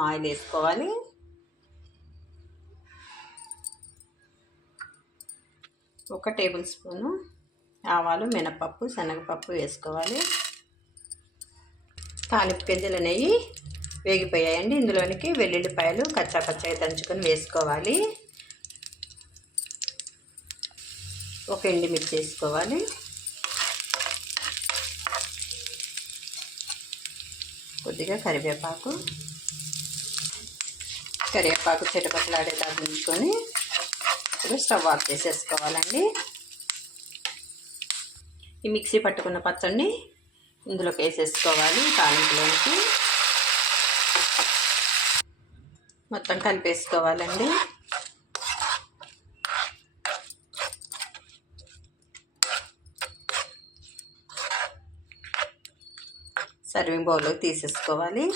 Oil వేసుకోవాలి. ఒక table spoon ఆవాలు, మినపప్పు, శనగపప్పు వేసుకోవాలి. తాలింపు గింజల నెయ్యి వేగిపోయాయండి. ఇందులోనికి వెల్లుల్లిపాయలు కచ్చాపచ్చాయి దంచుకొని వేసుకోవాలి. ఒక ఎండుమిర్చి వేసుకోవాలి. కొద్దిగా కరివేపాకు చిటపటలాడేదాకా ఉంచుకొని ఇప్పుడు స్టవ్ ఆఫ్ చేసేసుకోవాలండి. ఈ మిక్సీ పట్టుకున్న పచ్చడిని ఇందులోకి వేసేసుకోవాలి. తాలింపులోనికి మొత్తం కలిపేసుకోవాలండి. సర్వింగ్ బౌల్లోకి తీసేసుకోవాలి.